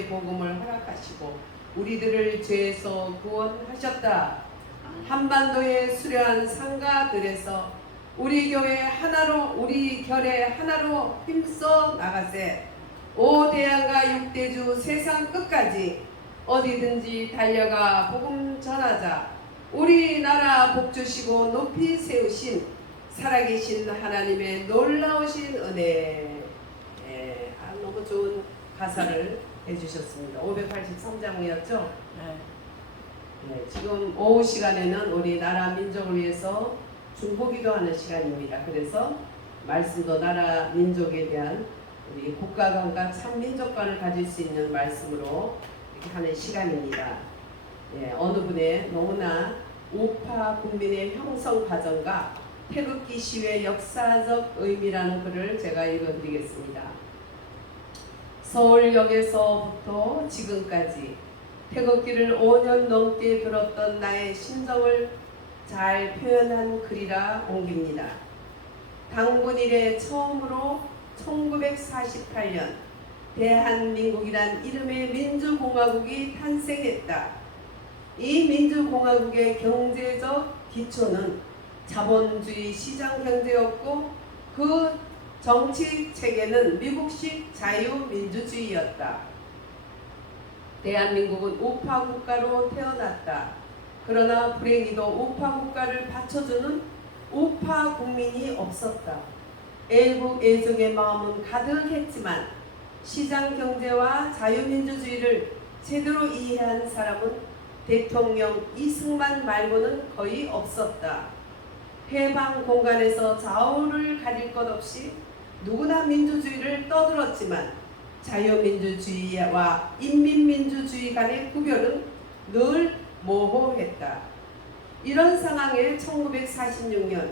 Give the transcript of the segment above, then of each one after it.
천국의 복음을 허락하시고 우리들을 죄에서 구원하셨다. 한반도의 수려한 상가들에서 우리 교회 하나로, 우리 결의 하나로 힘써 나가세. 오 대양과 육대주 세상 끝까지 어디든지 달려가 복음 전하자. 우리나라 복주시고 높이 세우신 살아계신 하나님의 놀라우신 은혜. 너무 좋은 가사를 해주셨습니다. 583장이었죠? 네, 지금 오후 시간에는 우리 나라 민족을 위해서 중보기도하는 시간입니다. 그래서 말씀도 나라 민족에 대한 우리 국가관과 참민족관을 가질 수 있는 말씀으로 이렇게 하는 시간입니다. 네, 어느 분의 너무나 우파 국민의 형성 과정과 태극기 시위의 역사적 의미라는 글을 제가 읽어드리겠습니다. 서울역에서부터 지금까지 태극기를 5년 넘게 들었던 나의 심정을 잘 표현한 글이라 옮깁니다. 당군 이래 처음으로 1948년 대한민국이란 이름의 민주공화국이 탄생했다. 이 민주공화국의 경제적 기초는 자본주의 시장경제였고 그 정치 체계는 미국식 자유민주주의였다. 대한민국은 우파 국가로 태어났다. 그러나 불행히도 우파 국가를 받쳐주는 우파 국민이 없었다. 애국 애정의 마음은 가득했지만 시장 경제와 자유민주주의를 제대로 이해한 사람은 대통령 이승만 말고는 거의 없었다. 해방 공간에서 좌우를 가릴 것 없이 누구나 민주주의를 떠들었지만 자유민주주의와 인민민주주의 간의 구별은 늘 모호했다. 이런 상황에 1946년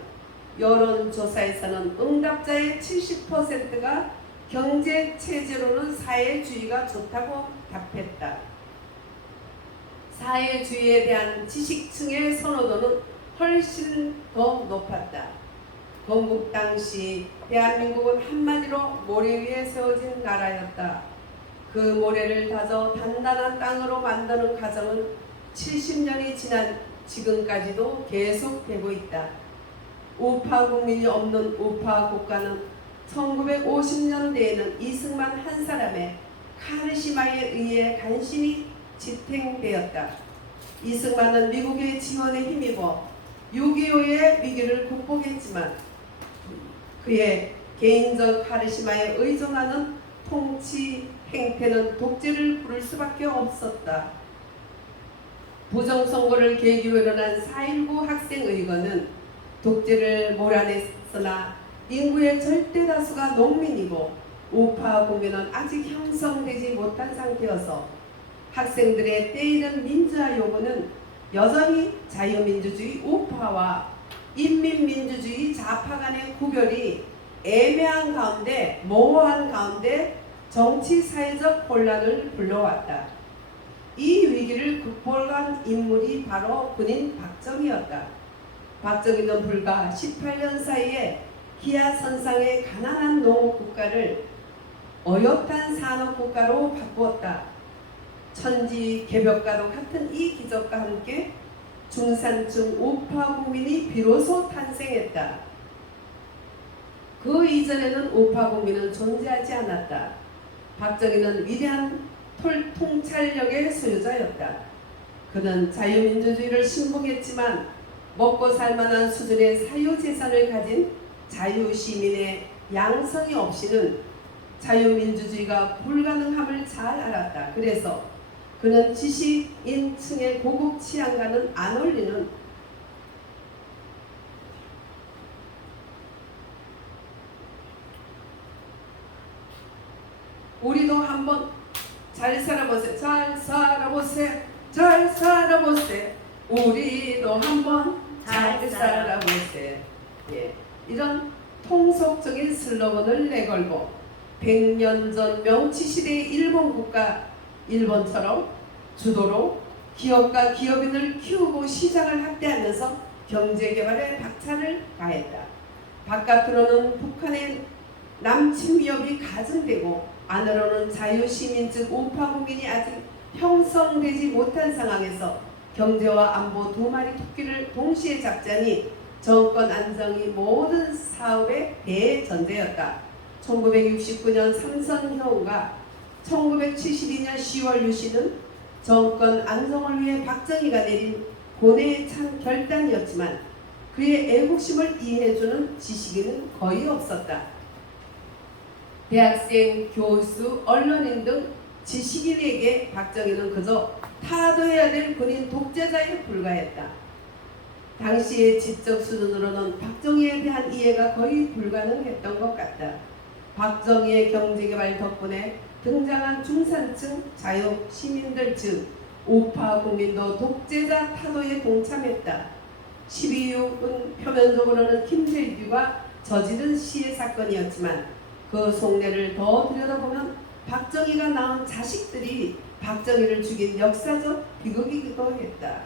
여론조사에서는 응답자의 70%가 경제체제로는 사회주의가 좋다고 답했다. 사회주의에 대한 지식층의 선호도는 훨씬 더 높았다. 건국 당시 대한민국은 한마디로 모래 위에 세워진 나라였다. 그 모래를 다져 단단한 땅으로 만드는 과정은 70년이 지난 지금까지도 계속되고 있다. 우파 국민이 없는 우파 국가는 1950년대에는 이승만 한 사람의 카리스마에 의해 간신히 지탱되었다. 이승만은 미국의 지원에 힘입어 6.25의 위기를 극복했지만 그의 개인적 카리스마에 의존하는 통치 행태는 독재를 부를 수밖에 없었다. 부정선거를 계기로 일어난 4.19 학생의거는 독재를 몰아냈으나 인구의 절대 다수가 농민이고 우파 국민은 아직 형성되지 못한 상태여서 학생들의 때이른 민주화 요구는 여전히 자유민주주의 우파와 인민민주주의 좌파 간의 구별이 애매한 가운데 모호한 가운데 정치사회적 혼란을 불러왔다. 이 위기를 극복한 인물이 바로 군인 박정희였다. 박정희는 불과 18년 사이에 기아선상의 가난한 농업국가를 어엿한 산업국가로 바꾸었다. 천지개벽과도 같은 이 기적과 함께 중산층 우파 국민이 비로소 탄생했다. 그 이전에는 우파 국민은 존재하지 않았다. 박정희는 위대한 통찰력의 소유자였다. 그는 자유민주주의를 신봉했지만 먹고 살만한 수준의 사유재산을 가진 자유시민의 양성이 없이는 자유민주주의가 불가능함을 잘 알았다. 그래서 그는 지식인층의 고급 취향과는 안 어울리는 우리도 한번 잘 살아보세, 잘 살아보세, 잘 살아보세. 우리도 한번 잘 살아보세. 예, 이런 통속적인 슬로건을 내걸고 100년 전 명치시대의 일본 국가 일본처럼 주도로 기업과 기업인을 키우고 시장을 확대하면서 경제개발에 박차를 가했다. 바깥으로는 북한의 남침 위협이 가중되고 안으로는 자유시민 즉 우파 국민이 아직 형성되지 못한 상황에서 경제와 안보 두 마리 토끼를 동시에 잡자니 정권 안정이 모든 사업의 대전제였다. 1969년 삼선효우가 1972년 10월 유시는 정권 안정을 위해 박정희가 내린 고뇌에 찬 결단이었지만 그의 애국심을 이해해주는 지식인은 거의 없었다. 대학생, 교수, 언론인 등 지식인에게 박정희는 그저 타도해야 될 군인 독재자에 불과했다. 당시의 지적 수준으로는 박정희에 대한 이해가 거의 불가능했던 것 같다. 박정희의 경제개발 덕분에 등장한 중산층 자유 시민들 즉 우파 국민도 독재자 타도에 동참했다. 12.6은 표면적으로는 김재규가 저지른 시해 사건이었지만 그 속내를 더 들여다보면 박정희가 낳은 자식들이 박정희를 죽인 역사적 비극이기도 했다.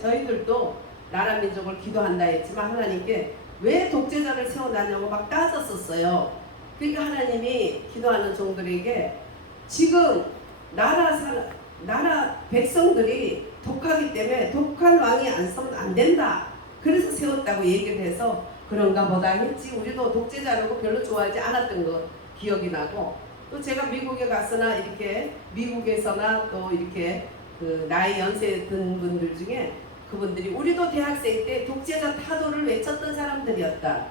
저희들도 나라 민족을 기도한다 했지만 하나님께 왜 독재자를 세워놨냐고 막 따졌었어요. 그러니까 하나님이 기도하는 종들에게 지금 나라 백성들이 독하기 때문에 독한 왕이 안 서면 안 된다. 그래서 세웠다고 얘기를 해서 그런가 보다 했지. 우리도 독재자라고 별로 좋아하지 않았던 거 기억이 나고 또 제가 미국에 갔으나 이렇게 미국에서나 또 이렇게 그 나이 연세 든 분들 중에 그분들이 우리도 대학생 때 독재자 타도를 외쳤던 사람들이었다.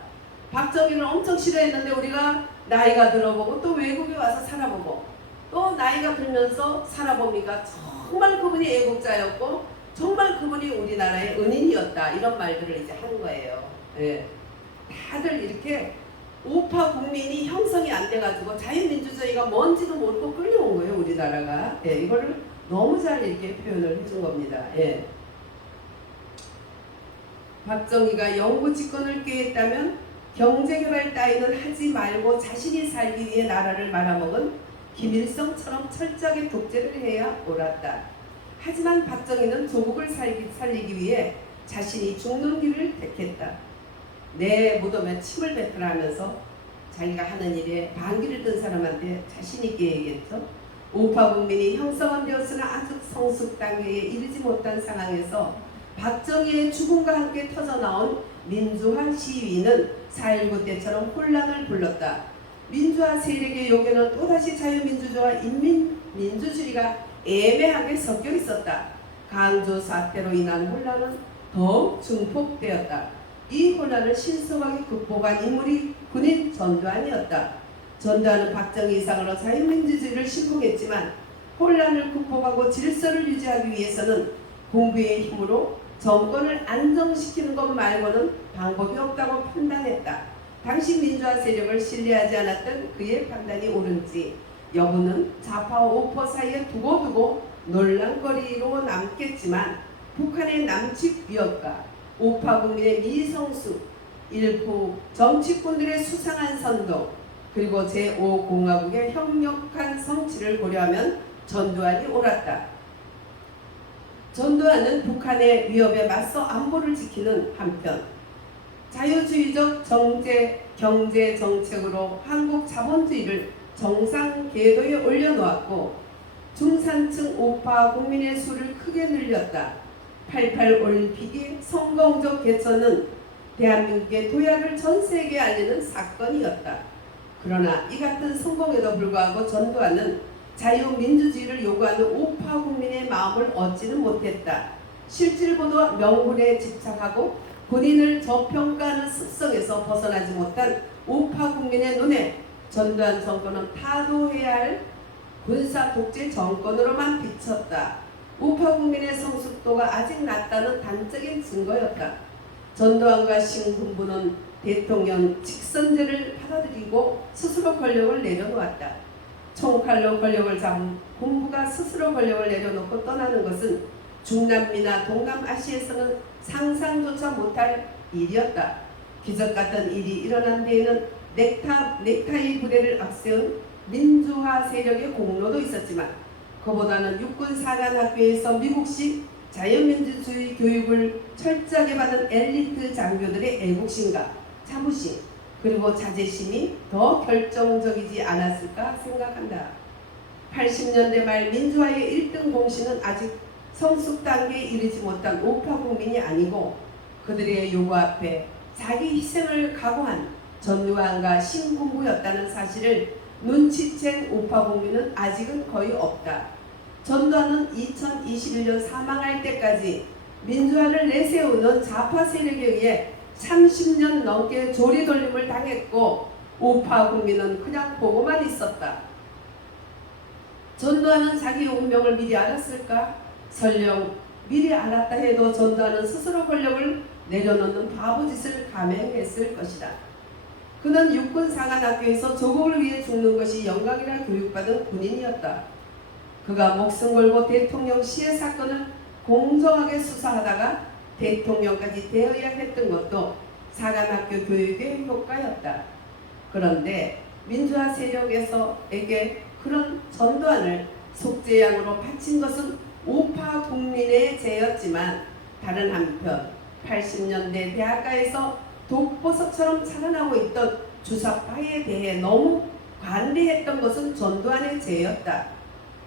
박정희를 엄청 싫어했는데 우리가 나이가 들어보고 또 외국에 와서 살아보고 또 나이가 들면서 살아보니까 정말 그분이 애국자였고 정말 그분이 우리나라의 은인이었다. 이런 말들을 이제 하는 거예요. 다들 이렇게 우파 국민이 형성이 안 돼가지고 자유민주주의가 뭔지도 모르고 끌려온 거예요. 우리나라가. 이거를 너무 잘 이렇게 표현을 해준 겁니다. 박정희가 영구 집권을 꾀했다면 경제개발 따위는 하지 말고 자신이 살기 위해 나라를 말아먹은 김일성처럼 철저하게 독재를 해야 옳았다. 하지만 박정희는 조국을 살리기 위해 자신이 죽는 길을 택했다. 내 무덤에 침을 뱉으라 하면서 자기가 하는 일에 반기를 든 사람한테 자신 있게 얘기했죠. 우파 국민이 형성은 되었으나 아직 성숙 단계에 이르지 못한 상황에서 박정희의 죽음과 함께 터져나온 민주화 시위는 4.19 때처럼 혼란을 불렀다. 민주화 세력의 요구는 또다시 자유민주주의와 인민민주주의가 애매하게 섞여 있었다. 강조 사태로 인한 혼란은 더욱 증폭되었다. 이 혼란을 신속하게 극복한 인물이 군인 전두환이었다. 전두환은 박정희 이상으로 자유민주주의를 신봉했지만 혼란을 극복하고 질서를 유지하기 위해서는 공부의 힘으로 정권을 안정시키는 것 말고는 방법이 없다고 판단했다. 당시 민주화 세력을 신뢰하지 않았던 그의 판단이 옳은지 여부는 좌파와 우파 사이에 두고두고 논란거리로 남겠지만 북한의 남측 위협과 우파 국민의 미성숙, 일부 정치꾼들의 수상한 선동, 그리고 제5공화국의 혁력한 성취를 고려하면 전두환이 옳았다. 전두환은 북한의 위협에 맞서 안보를 지키는 한편 자유주의적 경제 정책으로 한국 자본주의를 정상 궤도에 올려놓았고 중산층 우파 국민의 수를 크게 늘렸다. 88 올림픽이 성공적 개최는 대한민국의 도약을 전 세계에 알리는 사건이었다. 그러나 이 같은 성공에도 불구하고 전두환은 자유민주주의를 요구하는 우파 국민의 마음을 얻지는 못했다. 실질보다 명분에 집착하고 군인을 저평가하는 습성에서 벗어나지 못한 우파 국민의 눈에 전두환 정권은 타도해야 할 군사 독재 정권으로만 비쳤다. 우파 국민의 성숙도가 아직 낮다는 단적인 증거였다. 전두환과 신군부는 대통령 직선제를 받아들이고 스스로 권력을 내려놓았다. 총칼로 권력을 잡은 군부가 스스로 권력을 내려놓고 떠나는 것은 중남미나 동남아시아에서는 상상조차 못할 일이었다. 기적 같은 일이 일어난 데에는 넥타이 부대를 앞세운 민주화 세력의 공로도 있었지만 그보다는 육군 사관학교에서 미국식 자유민주주의 교육을 철저하게 받은 엘리트 장교들의 애국심과 자부심 그리고 자제심이 더 결정적이지 않았을까 생각한다. 80년대 말 민주화의 1등 공신은 아직 성숙 단계에 이르지 못한 우파 국민이 아니고 그들의 요구 앞에 자기 희생을 각오한 전두환과 신군부였다는 사실을 눈치챈 우파 국민은 아직은 거의 없다. 전두환은 2021년 사망할 때까지 민주화를 내세우는 좌파 세력에 의해 30년 넘게 조리돌림을 당했고 우파 국민은 그냥 보고만 있었다. 전두환은 자기 운명을 미리 알았을까? 설령 미리 알았다 해도 전두환은 스스로 권력을 내려놓는 바보짓을 감행했을 것이다. 그는 육군 상한학교에서 조국을 위해 죽는 것이 영광이라 교육받은 군인이었다. 그가 목숨 걸고 대통령 시해 사건을 공정하게 수사하다가 대통령까지 되어야 했던 것도 사관학교 교육의 효과였다. 그런데 민주화 세력에게 그런 전두환을 속죄양으로 바친 것은 우파 국민의 죄였지만 다른 한편 80년대 대학가에서 독보석처럼 자라나고 있던 주사파에 대해 너무 관대했던 것은 전두환의 죄였다.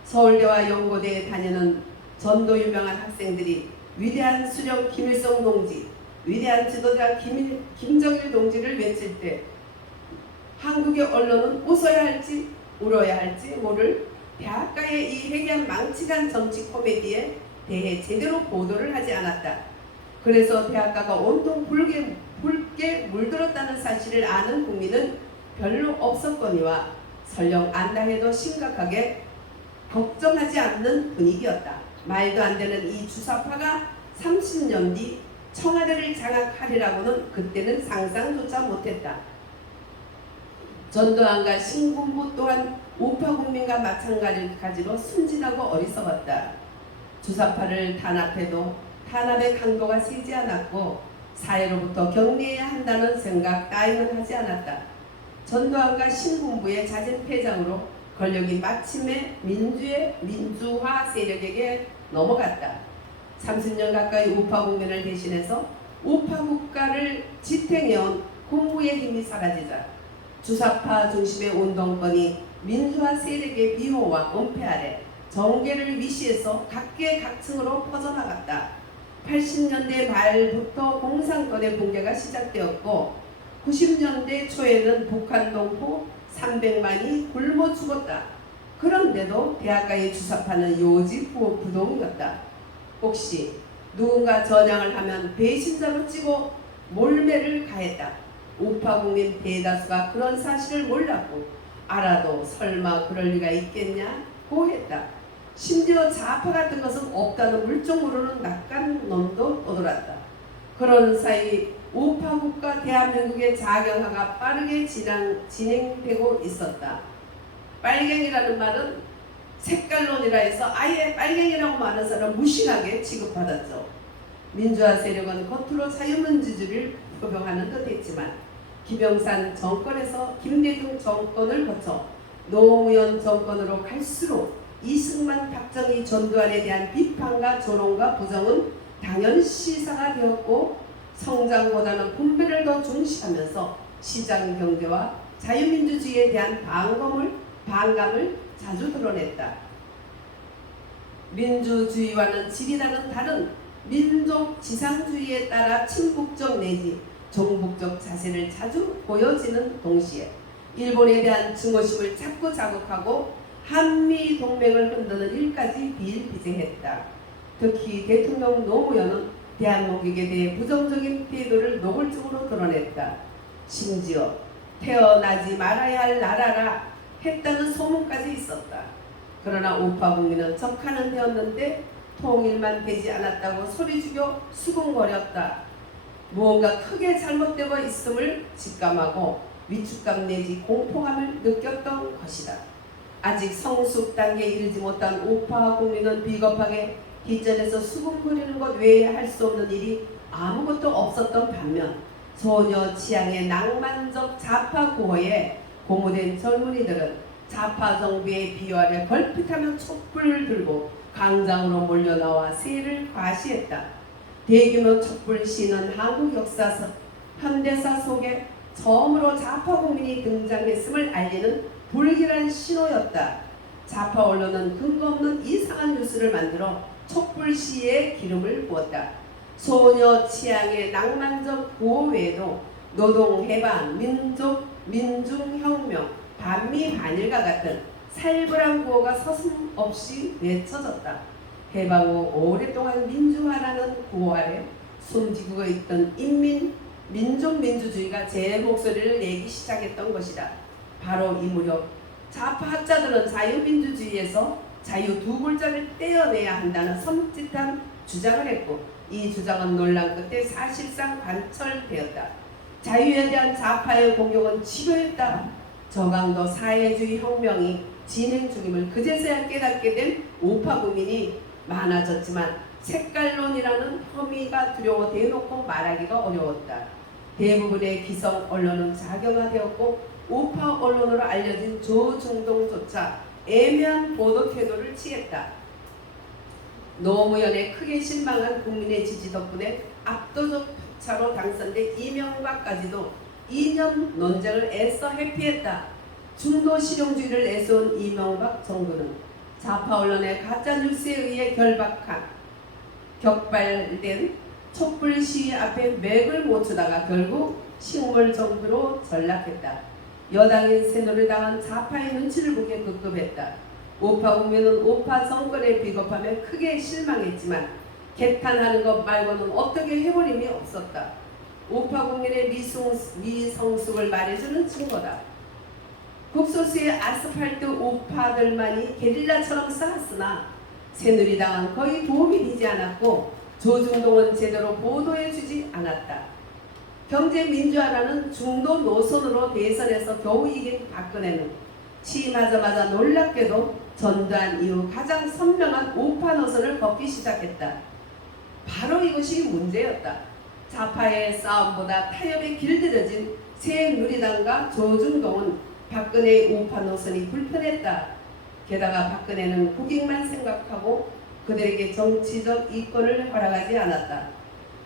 서울대와 연고대에 다니는 전도 유명한 학생들이 위대한 수령 김일성 동지, 위대한 지도자 김정일 동지를 외칠 때 한국의 언론은 웃어야 할지 울어야 할지 모를 대학가의 이 회개한 망치간 정치 코미디에 대해 제대로 보도를 하지 않았다. 그래서 대학가가 온통 붉게 물들었다는 사실을 아는 국민은 별로 없었거니와 설령 안다 해도 심각하게 걱정하지 않는 분위기였다. 말도 안 되는 이 주사파가 30년 뒤 청와대를 장악하리라고는 그때는 상상조차 못했다. 전두환과 신군부 또한 우파 국민과 마찬가지로 순진하고 어리석었다. 주사파를 탄압해도 탄압의 강도가 세지 않았고 사회로부터 격리해야 한다는 생각 따위는 하지 않았다. 전두환과 신군부의 잦은 폐장으로 권력이 마침내 민주화 세력에게 넘어갔다. 30년 가까이 우파 국민을 대신해서 우파 국가를 지탱해온 군부의 힘이 사라지자 주사파 중심의 운동권이 민주화 세력의 비호와 은폐 아래 정계를 위시해서 각계각층으로 퍼져나갔다. 80년대 말부터 공산권의 붕괴가 시작되었고 90년대 초에는 북한 동포 300만이 굶어 죽었다. 그런데도 대학가의 주사파는 요지부동이었다. 혹시 누군가 전향을 하면 배신자로 찍어 몰매를 가했다. 우파 국민 대다수가 그런 사실을 몰랐고 알아도 설마 그럴 리가 있겠냐고 했다. 심지어 좌파 같은 것은 없다는 물정 모르는 낙간 놈도 떠돌았다. 그런 사이 우파 국가 대한민국의 자경화가 빠르게 진행되고 있었다. 빨갱이라는 말은 색깔론이라 해서 아예 빨갱이라고 말하는 사람 무심하게 취급받았죠. 민주화 세력은 겉으로 자유민주주의를 표명하는 듯 했지만 김영삼 정권에서 김대중 정권을 거쳐 노무현 정권으로 갈수록 이승만, 박정희, 전두환에 대한 비판과 조롱과 부정은 당연시사가 되었고 성장보다는 분배를 더 중시하면서 시장 경제와 자유민주주의에 대한 반감을 자주 드러냈다. 민주주의와는 질이라는 다른 민족 지상주의에 따라 친북적 내지 종북적 자세를 자주 보여지는 동시에 일본에 대한 증오심을 자꾸 자극하고 한미 동맹을 흔드는 일까지 비일비재했다. 특히 대통령 노무현은 대한민국에 대해 부정적인 태도를 노골적으로 드러냈다. 심지어 태어나지 말아야 할 나라라 했다는 소문까지 있었다. 그러나 우파 국민은 적하는 되었는데 통일만 되지 않았다고 소리 죽여 수군거렸다. 무언가 크게 잘못되고 있음을 직감하고 위축감 내지 공포감을 느꼈던 것이다. 아직 성숙 단계에 이르지 못한 우파 국민은 비겁하게 뒷전에서 수군거리는 것 외에 할 수 없는 일이 아무것도 없었던 반면 소녀 취향의 낭만적 좌파 구호에 고무된 젊은이들은 좌파 정부의 비화를 걸핏하면 촛불을 들고 광장으로 몰려나와 세를 과시했다. 대규모 촛불 시는 한국 역사 현대사 속에 처음으로 좌파 국민이 등장했음을 알리는 불길한 신호였다. 좌파 언론은 근거 없는 이상한 뉴스를 만들어 촛불 시위에 기름을 부었다. 소녀 취향의 낭만적 구호 외에도 노동 해방, 민중혁명, 반미 반일과 같은 살벌한 구호가 서슴없이 외쳐졌다. 해방 후 오랫동안 민주화라는 구호 아래 숨지고 있던 민족민주주의가 제 목소리를 내기 시작했던 것이다. 바로 이 무렵 좌파 학자들은 자유민주주의에서 자유 두 글자를 떼어내야 한다는 섬찟한 주장을 했고, 이 주장은 논란 끝에 사실상 관철되었다. 자유에 대한 좌파의 공격은 치료했다. 저강도 사회주의 혁명이 진행 중임을 그제서야 깨닫게 된 우파 국민이 많아졌지만 색깔론이라는 혐의가 두려워 대놓고 말하기가 어려웠다. 대부분의 기성 언론은 자경화되었고 우파 언론으로 알려진 조중동조차 애매한 보도 태도를 취했다. 노무현에 크게 실망한 국민의 지지 덕분에 압도적 표차로 당선된 이명박까지도 이념 논쟁을 애써 회피했다. 중도 실용주의를 내세운 이명박 정부는 좌파 언론의 가짜뉴스에 의해 격발된 촛불 시위 앞에 맥을 못 추다가 결국 식물 정부로 전락했다. 여당인 새누리당은 좌파의 눈치를 보게 급급했다. 우파 국민은 우파 정권의 비겁함에 크게 실망했지만 개탄하는 것 말고는 어떻게 해버림이 없었다. 우파 국민의 미성숙을 말해주는 증거다. 국소수의 아스팔트 우파들만이 게릴라처럼 쌓았으나 새누리당은 거의 도움이 되지 않았고 조중동은 제대로 보도해주지 않았다. 경제민주화라는 중도 노선으로 대선에서 겨우 이긴 박근혜는 취임하자마자 놀랍게도 전두환 이후 가장 선명한 우파 노선을 걷기 시작했다. 바로 이것이 문제였다. 좌파의 싸움보다 타협에 길들여진 새누리당과 조중동은 박근혜의 우파 노선이 불편했다. 게다가 박근혜는 국익만 생각하고 그들에게 정치적 이권을 허락하지 않았다.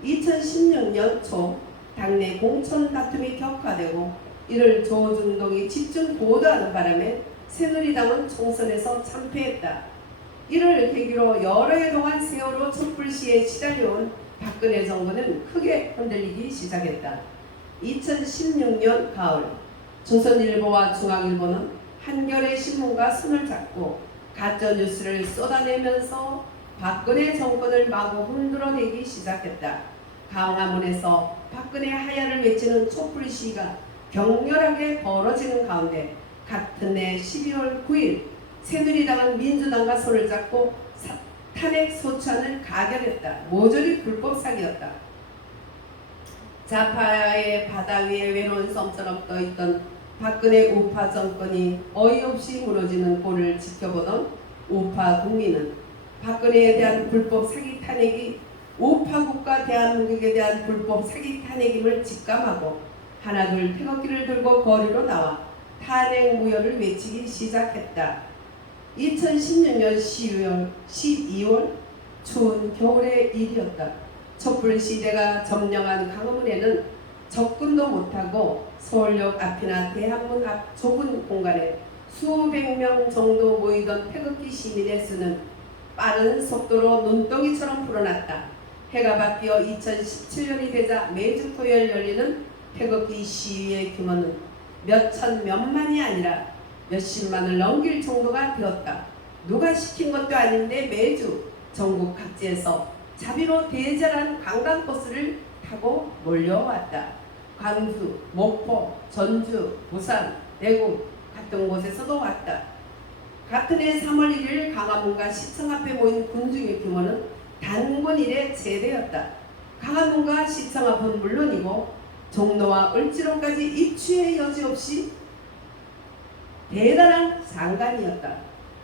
2016년 초 당내 공천 다툼이 격화되고 이를 조중동이 집중 보도하는 바람에 새누리당은 총선에서 참패했다. 이를 계기로 여러 해 동안 세월호 촛불 시위에 시달려온 박근혜 정부는 크게 흔들리기 시작했다. 2016년 가을 조선일보와 중앙일보는 한겨레 신문과 손을 잡고 가짜뉴스를 쏟아내면서 박근혜 정권을 마구 흔들어내기 시작했다. 광화문에서 박근혜 하야를 외치는 촛불 시위가 격렬하게 벌어지는 가운데 같은 해 12월 9일 새누리당은 민주당과 손을 잡고 탄핵 소추안을 가결했다. 모조리 불법 사기였다. 좌파의 바다 위에 외로운 섬처럼 떠있던 박근혜 우파 정권이 어이없이 무너지는 꼴을 지켜보던 우파 국민은 박근혜에 대한 불법 사기 탄핵이 우파국가 대한민국에 대한 불법 사기 탄핵임을 직감하고 하나둘 태극기를 들고 거리로 나와 탄핵 무효를 외치기 시작했다. 2016년 12월 추운 겨울의 일이었다. 촛불 시대가 점령한 강화문에는 접근도 못하고 서울역 앞이나 대한문 앞 좁은 공간에 수백 명 정도 모이던 태극기 시민의 수는 빠른 속도로 눈덩이처럼 불어났다. 해가 바뀌어 2017년이 되자 매주 토요일 열리는 태극기 시위의 규모는 몇천 몇만이 아니라 몇십만을 넘길 정도가 되었다. 누가 시킨 것도 아닌데 매주 전국 각지에서 자비로 대절한 관광버스를 타고 몰려왔다. 광주, 목포, 전주, 부산, 대구 같은 곳에서도 왔다. 같은 해 3월 1일 광화문과 시청 앞에 모인 군중의 규모는 단군 이래 최대였다. 광화문과 시청 앞은 물론이고 종로와 을지로까지 입추의 여지 없이 대단한 장관이었다.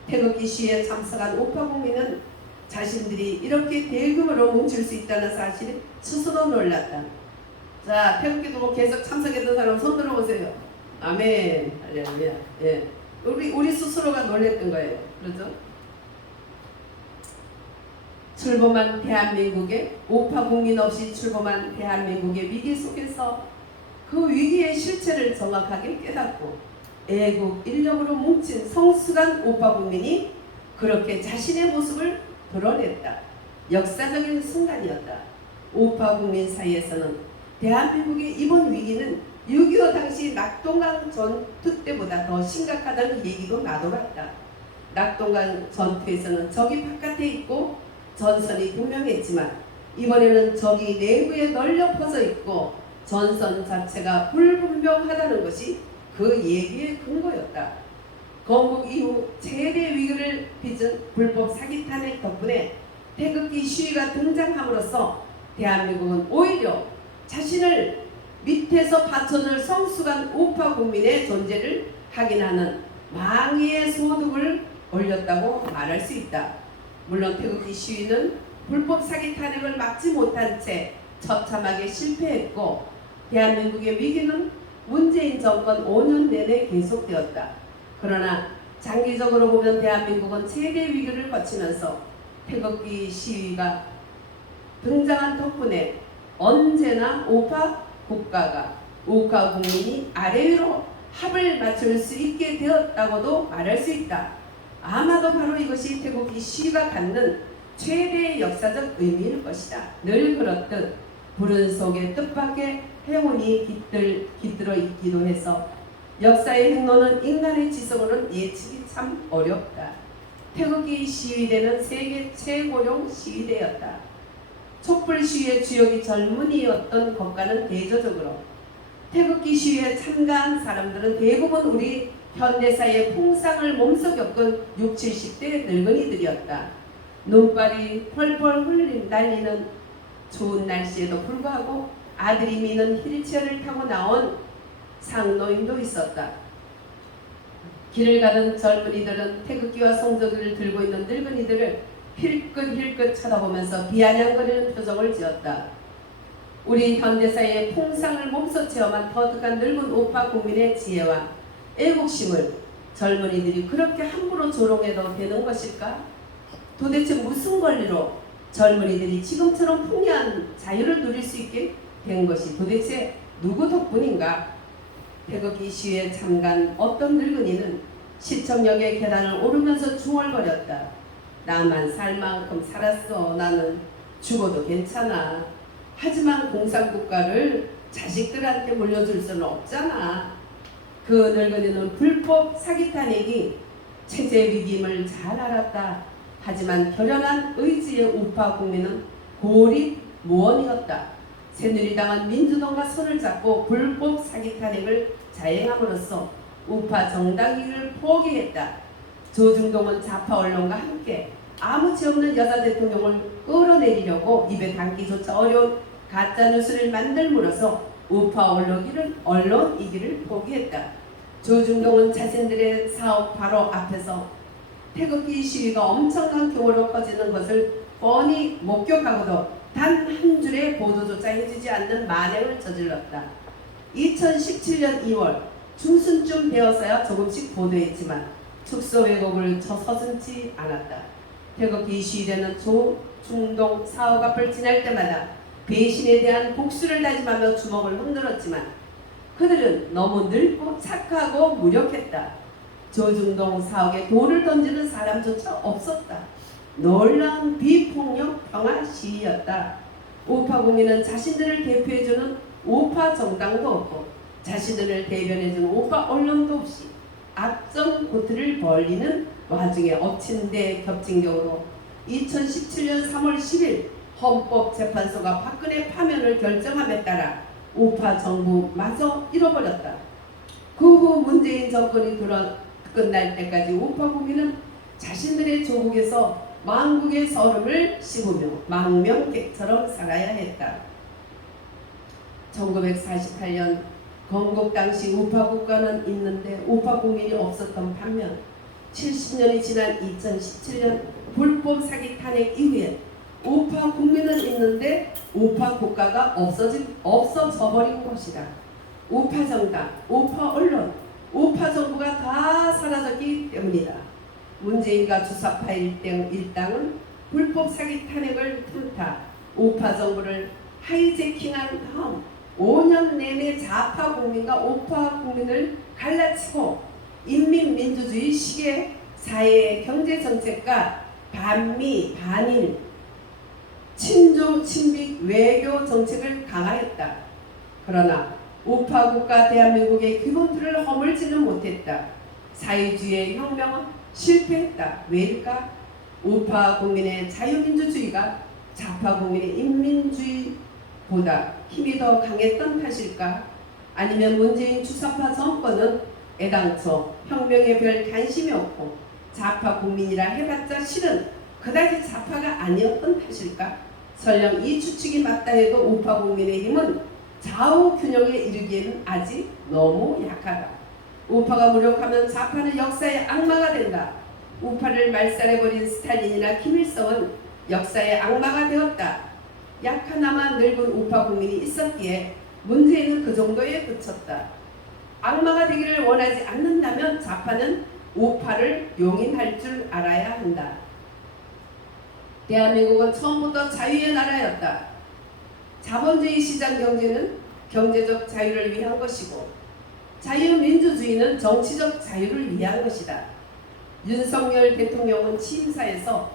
태극기 시위에 참석한 우파 국민은 자신들이 이렇게 대규모로 뭉칠 수 있다는 사실에 스스로 놀랐다. 자, 태극기도 계속 참석했던 사람 손 들어보세요. 아멘. 할렐루야. 예. 우리 스스로가 놀랬던 거예요. 그렇죠? 출범한 대한민국의 우파 국민 없이 출범한 대한민국의 위기 속에서 그 위기의 실체를 정확하게 깨닫고 애국 인력으로 뭉친 성숙한 우파 국민이 그렇게 자신의 모습을 드러냈다. 역사적인 순간이었다. 우파 국민 사이에서는 대한민국의 이번 위기는 6.25 당시 낙동강 전투 때보다 더 심각하다는 얘기도 나돌았다. 낙동강 전투에서는 적이 바깥에 있고 전선이 분명했지만 이번에는 적이 내부에 널려 퍼져 있고 전선 자체가 불분명하다는 것이 그 얘기의 근거였다. 건국 이후 최대 위기를 빚은 불법 사기 탄핵 덕분에 태극기 시위가 등장함으로써 대한민국은 오히려 자신을 밑에서 받쳐줄 성숙한 우파 국민의 존재를 확인하는 망의의 소득을 올렸다고 말할 수 있다. 물론 태극기 시위는 불법 사기 탄핵을 막지 못한 채 처참하게 실패했고 대한민국의 위기는 문재인 정권 5년 내내 계속되었다. 그러나 장기적으로 보면 대한민국은 최대 위기를 거치면서 태극기 시위가 등장한 덕분에 언제나 우파 국가가 우파 국민이 아래 위로 합을 맞출 수 있게 되었다고도 말할 수 있다. 아마도 바로 이것이 태극기 시위가 갖는 최대의 역사적 의미일 것이다. 늘 그렇듯 불은 속에 뜻밖의 행운이 깃들어 있기도 해서 역사의 행로는 인간의 지성으로는 예측이 참 어렵다. 태극기 시위대는 세계 최고령 시위대였다. 촛불 시위의 주역이 젊은이였던 것과는 대조적으로 태극기 시위에 참가한 사람들은 대부분 우리 현대사의 풍상을 몸소 겪은 60, 70대 늙은이들이었다. 눈발이 펄펄 날리는 좋은 날씨에도 불구하고 아들이 미는 휠체어를 타고 나온 상노인도 있었다. 길을 가는 젊은이들은 태극기와 성조기를 들고 있는 늙은이들을 힐끗힐끗 쳐다보면서 비아냥거리는 표정을 지었다. 우리 현대사의 풍상을 몸소 체험한 터득한 늙은 우파 국민의 지혜와 애국심을 젊은이들이 그렇게 함부로 조롱해도 되는 것일까? 도대체 무슨 권리로 젊은이들이 지금처럼 풍요한 자유를 누릴 수 있게 된 것이 도대체 누구 덕분인가? 태극기 시위에 참가한 어떤 늙은이는 시청역의 계단을 오르면서 중얼거렸다. 나만 살 만큼 살았어. 나는 죽어도 괜찮아. 하지만 공산국가를 자식들한테 물려줄 수는 없잖아. 그 늙은이는 불법 사기 탄핵이 체제 위기임을 잘 알았다. 하지만 결연한 의지의 우파 국민은 고립무원이었다. 새누리당은 민주당과 손을 잡고 불법 사기 탄핵을 자행함으로써 우파 정당위를 포기했다. 조중동은 좌파 언론과 함께 아무지 없는 여자 대통령을 끌어내리려고 입에 담기조차 어려운 가짜뉴스를 만들므로써 우파 언론이기를 포기했다. 조중동은 자신들의 사업 바로 앞에서 태극기 시위가 엄청난 규모로 커지는 것을 뻔히 목격하고도 단 한 줄의 보도조차 해주지 않는 만행을 저질렀다. 2017년 2월 중순쯤 되어서야 조금씩 보도했지만 축소 왜곡을 서슴지 않았다. 태극기 시위대는 조중동 사업 앞을 지날 때마다 배신에 대한 복수를 다짐하며 주먹을 흔들었지만 그들은 너무 늙고 착하고 무력했다. 조중동 사옥에 돌을 던지는 사람조차 없었다. 놀라운 비폭력 평화 시위였다. 우파 국민은 자신들을 대표해주는 우파 정당도 없고 자신들을 대변해주는 우파 언론도 없이 악정 고투를 벌이는 와중에 엎친 데 겹친 경우로 2017년 3월 10일 헌법재판소가 박근혜 파면을 결정함에 따라 우파 정부마저 잃어버렸다. 그 후 문재인 정권이 끝날 때까지 우파 국민은 자신들의 조국에서 망국의 서름을 씹으며 망명객처럼 살아야 했다. 1948년 건국 당시 우파 국가는 있는데 우파 국민이 없었던 반면 70년이 지난 2017년 불법 사기 탄핵 이후에 우파 국민은 있는데 우파 국가가 없어져 버린 것이다. 우파 정당, 우파 언론, 우파 정부가 다 사라졌기 때문이다. 문재인과 주사파 일당은 불법 사기 탄핵을 틈타 우파 정부를 하이제킹한 다음 5년 내내 좌파 국민과 우파 국민을 갈라치고 인민민주주의 시계 사회의 경제정책과 반미, 반일, 친조, 친북 외교 정책을 강화했다. 그러나 우파 국가 대한민국의 기본틀을 허물지는 못했다. 사회주의의 혁명은 실패했다. 왜일까? 우파 국민의 자유민주주의가 좌파 국민의 인민주의보다 힘이 더 강했던 탓일까? 아니면 문재인 주사파 정권은 애당초 혁명에 별 관심이 없고 좌파 국민이라 해봤자 실은 그다지 좌파가 아니었던 탓일까? 설령 이 추측이 맞다 해도 우파 국민의 힘은 좌우 균형에 이르기에는 아직 너무 약하다. 우파가 무력하면 좌파는 역사의 악마가 된다. 우파를 말살해버린 스탈린이나 김일성은 역사의 악마가 되었다. 약하나마 늙은 우파 국민이 있었기에 문제는 그 정도에 그쳤다. 악마가 되기를 원하지 않는다면 좌파는 우파를 용인할 줄 알아야 한다. 대한민국은 처음부터 자유의 나라였다. 자본주의 시장 경제는 경제적 자유를 위한 것이고 자유민주주의는 정치적 자유를 위한 것이다. 윤석열 대통령은 취임사에서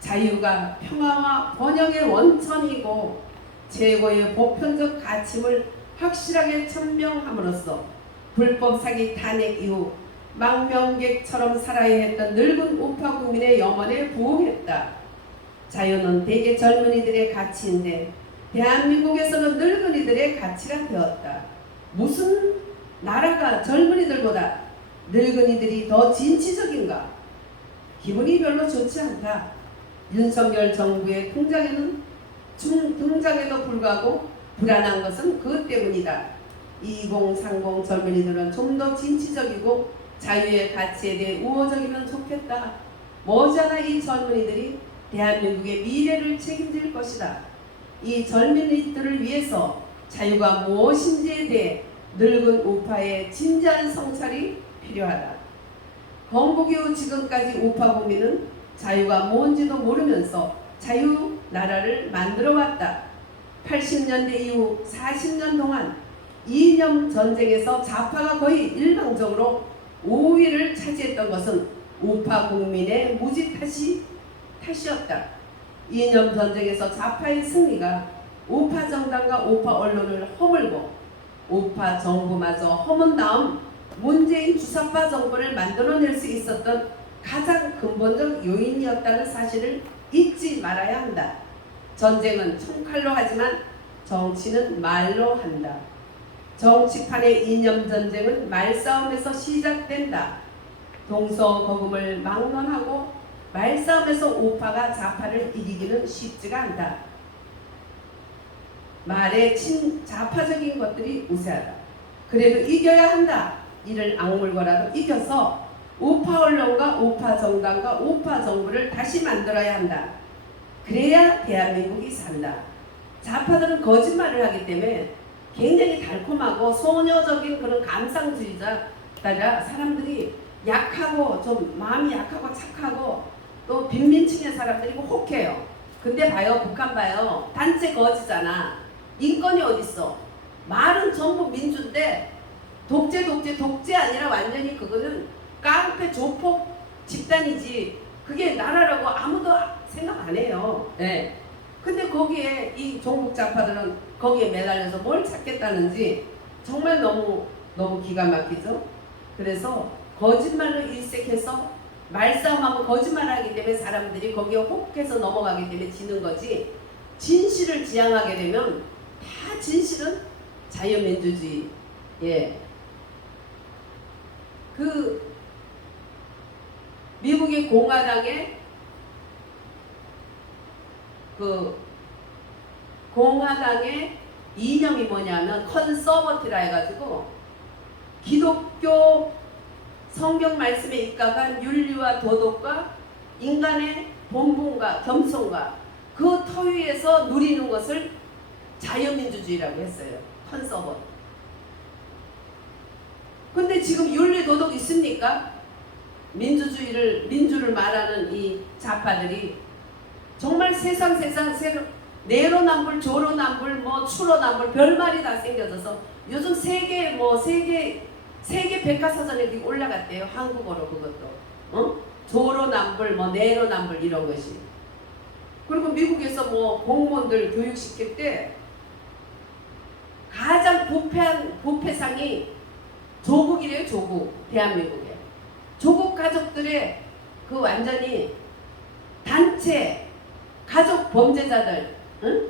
자유가 평화와 번영의 원천이고 최고의 보편적 가치를 확실하게 천명함으로써 불법 사기 탄핵 이후 망명객처럼 살아야 했던 늙은 우파 국민의 염원에 부응했다. 자유는 대개 젊은이들의 가치인데 대한민국에서는 늙은이들의 가치가 되었다. 무슨 나라가 젊은이들보다 늙은이들이 더 진취적인가? 기분이 별로 좋지 않다. 윤석열 정부의 등장에도 불구하고 불안한 것은 그것 때문이다. 2030 젊은이들은 좀 더 진취적이고 자유의 가치에 대해 우호적이면 좋겠다. 머지않아 이 젊은이들이 대한민국의 미래를 책임질 것이다. 이 젊은이들을 위해서 자유가 무엇인지에 대해 늙은 우파의 진지한 성찰이 필요하다. 건국 이후 지금까지 우파 국민은 자유가 뭔지도 모르면서 자유 나라를 만들어 왔다. 80년대 이후 40년 동안 이념 전쟁에서 좌파가 거의 일방적으로 5위를 차지했던 것은 우파 국민의 무지 탓이었다. 이념 전쟁에서 좌파의 승리가 우파 정당과 우파 언론을 허물고 우파 정부마저 허문 다음 문재인 주사파 정권을 만들어낼 수 있었던 가장 근본적 요인이었다는 사실을 잊지 말아야 한다. 전쟁은 총칼로 하지만 정치는 말로 한다. 정치판의 이념 전쟁은 말싸움에서 시작된다. 동서거금을 막론하고 말싸움에서 우파가 좌파를 이기기는 쉽지가 않다. 말에 친좌파적인 것들이 우세하다. 그래도 이겨야 한다. 이를 악물고라도 이겨서 우파 언론과 우파 정당과 우파 정부를 다시 만들어야 한다. 그래야 대한민국이 산다. 좌파들은 거짓말을 하기 때문에 굉장히 달콤하고 소녀적인 그런 감상주의자 따라 사람들이 약하고 좀 마음이 약하고 착하고 또 빈민층의 사람들이 혹해요. 근데 봐요, 북한 봐요. 단체 거지잖아. 인권이 어딨어? 말은 전부 민주인데 독재 아니라 완전히 그거는 깡패 조폭 집단이지 그게 나라라고 아무도 생각 안 해요. 네. 근데 거기에 이 종북 좌파들은 거기에 매달려서 뭘 찾겠다는지 정말 너무 기가 막히죠. 그래서 거짓말로 일색해서 말싸움하고 거짓말하기 때문에 사람들이 거기에 혹해서 넘어가기 때문에 지는 거지. 진실을 지향하게 되면 다 진실은 자유민주주의. 예. 그 미국의 공화당의 이념이 뭐냐면 컨서버티라 해가지고 기독교 성경 말씀에 입각한 윤리와 도덕과 인간의 본분과 겸손과 그 터 위에서 누리는 것을 자유민주주의라고 했어요. 컨서버. 근데 지금 윤리 도덕 있습니까? 민주를 말하는 이 좌파들이 정말 세상 내로남불, 조로남불, 뭐 추로남불 별말이 다 생겨져서 요즘 세계 백과사전에 올라갔대요. 한국어로 그것도. 조로남불, 뭐 내로남불 이런 것이. 그리고 미국에서 뭐 공무원들 교육시킬 때 가장 부패상이 조국이래요. 조국. 대한민국에. 조국 가족들의 그 완전히 단체 가족 범죄자들, 응?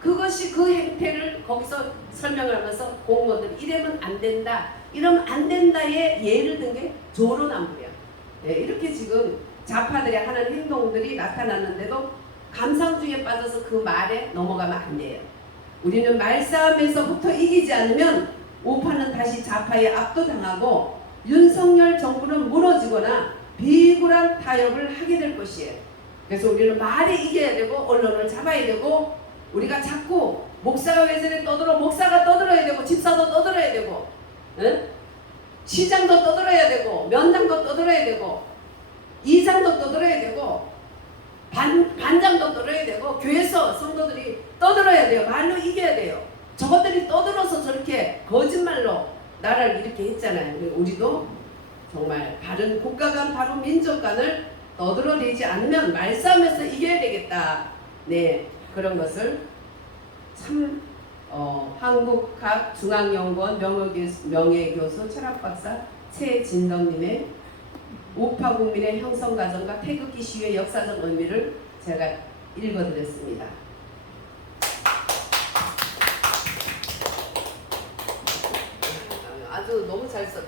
그것이 그 행태를 거기서 설명을 하면서 공무원들 이러면 안 된다, 이러면 안 된다의 예를 든 게 조로남불이야. 네, 이렇게 지금 좌파들이 하는 행동들이 나타났는데도 감상주의에 빠져서 그 말에 넘어가면 안 돼요. 우리는 말싸움에서부터 이기지 않으면 우파는 다시 좌파에 압도당하고 윤석열 정부는 무너지거나 비굴한 타협을 하게 될 것이에요. 그래서 우리는 말에 이겨야 되고 언론을 잡아야 되고, 우리가 자꾸 목사가 왜 저래 떠들어, 목사가 떠들어야 되고, 집사도 떠들어야 되고, 응? 시장도 떠들어야 되고, 면장도 떠들어야 되고, 이장도 떠들어야 되고, 반장도 떠들어야 되고, 교회에서 성도들이 떠들어야 돼요. 말로 이겨야 돼요. 저것들이 떠들어서 저렇게 거짓말로 나라를 이렇게 했잖아요. 우리도 정말 바른 국가 간, 바른 민족 간을 떠들어대지 않으면 말싸움에서 이겨야 되겠다. 네, 그런 것을 참 한국학중앙연구원 명예교수 철학박사 최진덕님의 우파 국민의 형성과정과 태극기 시위의 역사적 의미를 제가 읽어드렸습니다. 아주 너무 잘 썼.